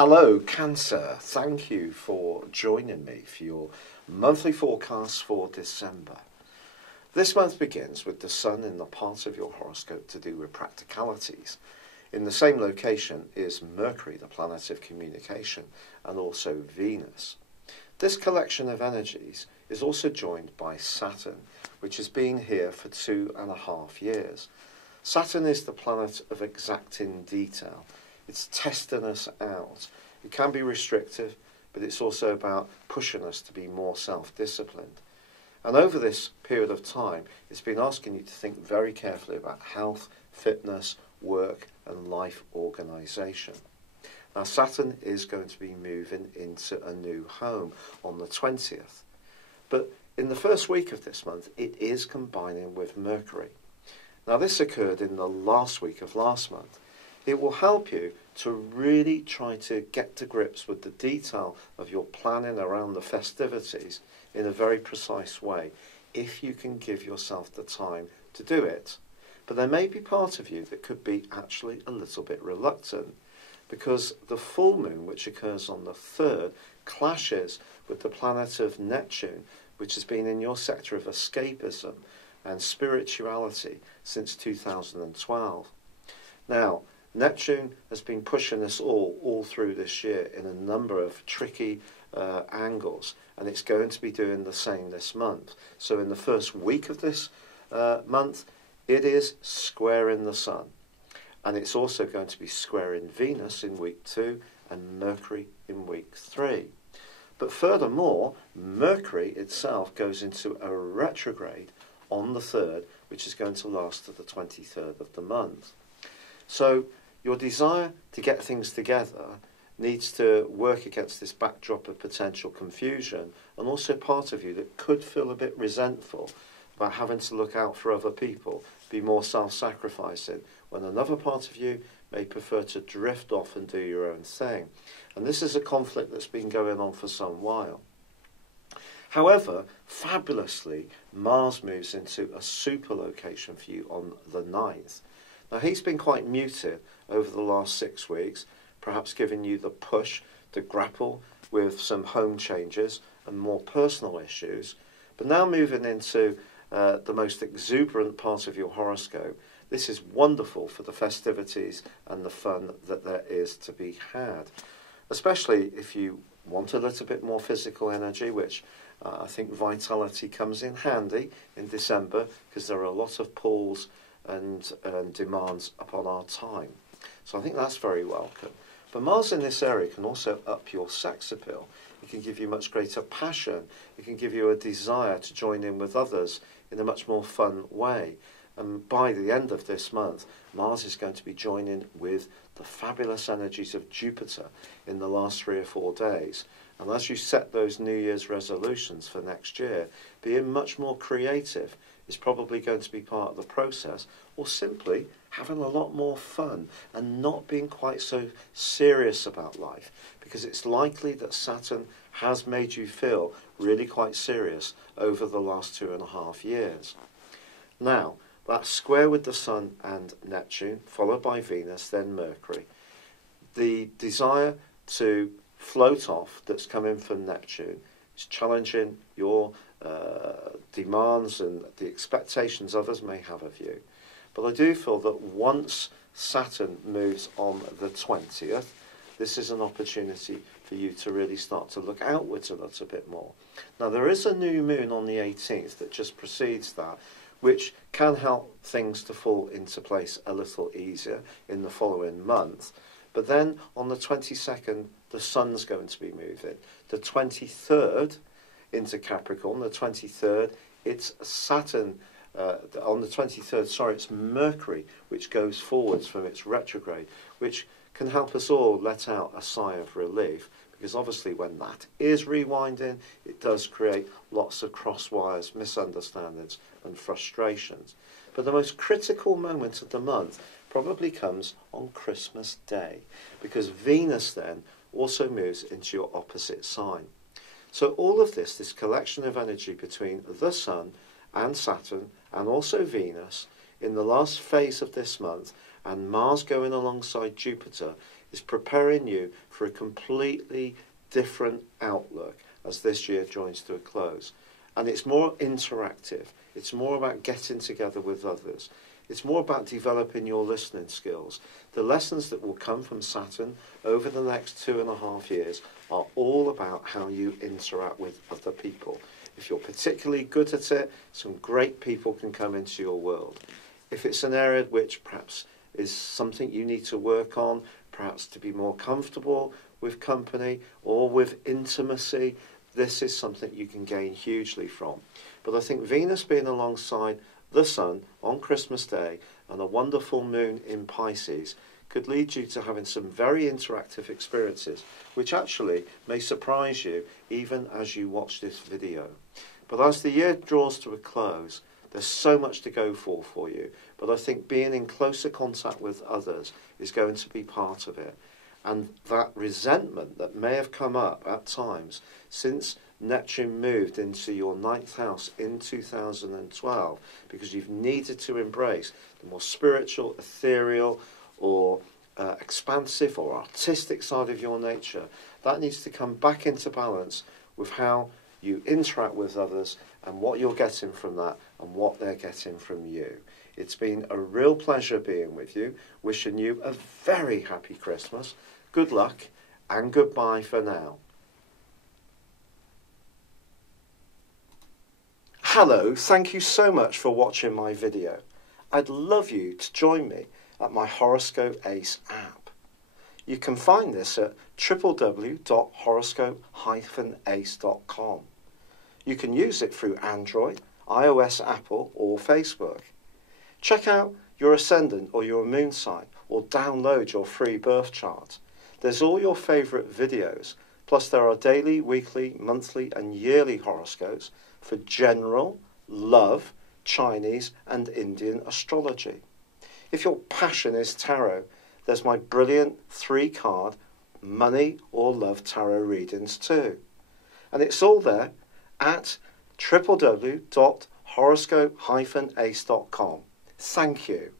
Hello, Cancer. Thank you for joining me for your monthly forecast for December. This month begins with the Sun in the part of your horoscope to do with practicalities. In the same location is Mercury, the planet of communication, and also Venus. This collection of energies is also joined by Saturn, which has been here for 2.5 years. Saturn is the planet of exacting detail. It's testing us out. It can be restrictive, but it's also about pushing us to be more self-disciplined. And over this period of time, it's been asking you to think very carefully about health, fitness, work, and life organisation. Now, Saturn is going to be moving into a new home on the 20th. But in the first week of this month, it is combining with Mercury. Now, this occurred in the last week of last month. It will help you to really try to get to grips with the detail of your planning around the festivities in a very precise way, if you can give yourself the time to do it. But there may be part of you that could be actually a little bit reluctant, because the full moon, which occurs on the 3rd, clashes with the planet of Neptune, which has been in your sector of escapism and spirituality since 2012. Now, Neptune has been pushing us all through this year in a number of tricky angles, and it's going to be doing the same this month. So in the first week of this month, it is squaring the Sun, and it's also going to be squaring Venus in week 2 and Mercury in week 3. But furthermore, Mercury itself goes into a retrograde on the 3rd, which is going to last to the 23rd of the month. So your desire to get things together needs to work against this backdrop of potential confusion, and also part of you that could feel a bit resentful about having to look out for other people, be more self-sacrificing, when another part of you may prefer to drift off and do your own thing. And this is a conflict that's been going on for some while. However, fabulously, Mars moves into a super location for you on the 9th. Now, he's been quite muted over the last 6 weeks, perhaps giving you the push to grapple with some home changes and more personal issues. But now moving into the most exuberant part of your horoscope, this is wonderful for the festivities and the fun that there is to be had, especially if you want a little bit more physical energy, which I think vitality comes in handy in December, because there are a lot of pulls and demands upon our time. So I think that's very welcome. But Mars in this area can also up your sex appeal. It can give you much greater passion. It can give you a desire to join in with others in a much more fun way. And by the end of this month, Mars is going to be joining with the fabulous energies of Jupiter in the last 3 or 4 days. And as you set those New Year's resolutions for next year, being much more creative is probably going to be part of the process, or simply having a lot more fun and not being quite so serious about life, because it's likely that Saturn has made you feel really quite serious over the last 2.5 years. Now, that's square with the Sun and Neptune, followed by Venus, then Mercury. The desire to float off that's coming from Neptune is challenging your demands and the expectations others may have of you. But I do feel that once Saturn moves on the 20th, this is an opportunity for you to really start to look outwards a little bit more. Now, there is a new moon on the 18th that just precedes that, which can help things to fall into place a little easier in the following month. But then on the 22nd, the Sun's going to be moving. The 23rd into Capricorn, the 23rd, it's Saturn. On the 23rd, sorry, it's Mercury, which goes forwards from its retrograde, which can help us all let out a sigh of relief, because obviously when that is rewinding, it does create lots of cross wires, misunderstandings and frustrations. But the most critical moment of the month probably comes on Christmas Day, because Venus then also moves into your opposite sign. So all of this collection of energy between the Sun and Saturn and also Venus in the last phase of this month, and Mars going alongside Jupiter is preparing you for a completely different outlook as this year joins to a close. And it's more interactive. It's more about getting together with others. It's more about developing your listening skills. The lessons that will come from Saturn over the next 2.5 years are all about how you interact with other people. If you're particularly good at it, some great people can come into your world. If it's an area which perhaps is something you need to work on, perhaps to be more comfortable with company or with intimacy, this is something you can gain hugely from. But I think Venus being alongside the Sun on Christmas Day and a wonderful moon in Pisces could lead you to having some very interactive experiences, which actually may surprise you even as you watch this video. But as the year draws to a close, there's so much to go for you. But I think being in closer contact with others is going to be part of it. And that resentment that may have come up at times since Neptune moved into your 9th house in 2012, because you've needed to embrace the more spiritual, ethereal, or expansive or artistic side of your nature, that needs to come back into balance with how you interact with others and what you're getting from that and what they're getting from you. It's been a real pleasure being with you, wishing you a very happy Christmas, good luck, and goodbye for now. Hello, thank you so much for watching my video. I'd love you to join me at my Horoscope Ace app. You can find this at www.horoscope-ace.com. You can use it through Android, iOS, Apple or Facebook. Check out your ascendant or your moon sign or download your free birth chart. There's all your favourite videos, plus there are daily, weekly, monthly and yearly horoscopes for general, love, Chinese and Indian astrology. If your passion is tarot, there's my brilliant 3-card money or love tarot readings too. And it's all there at www.horoscope-ace.com. Thank you.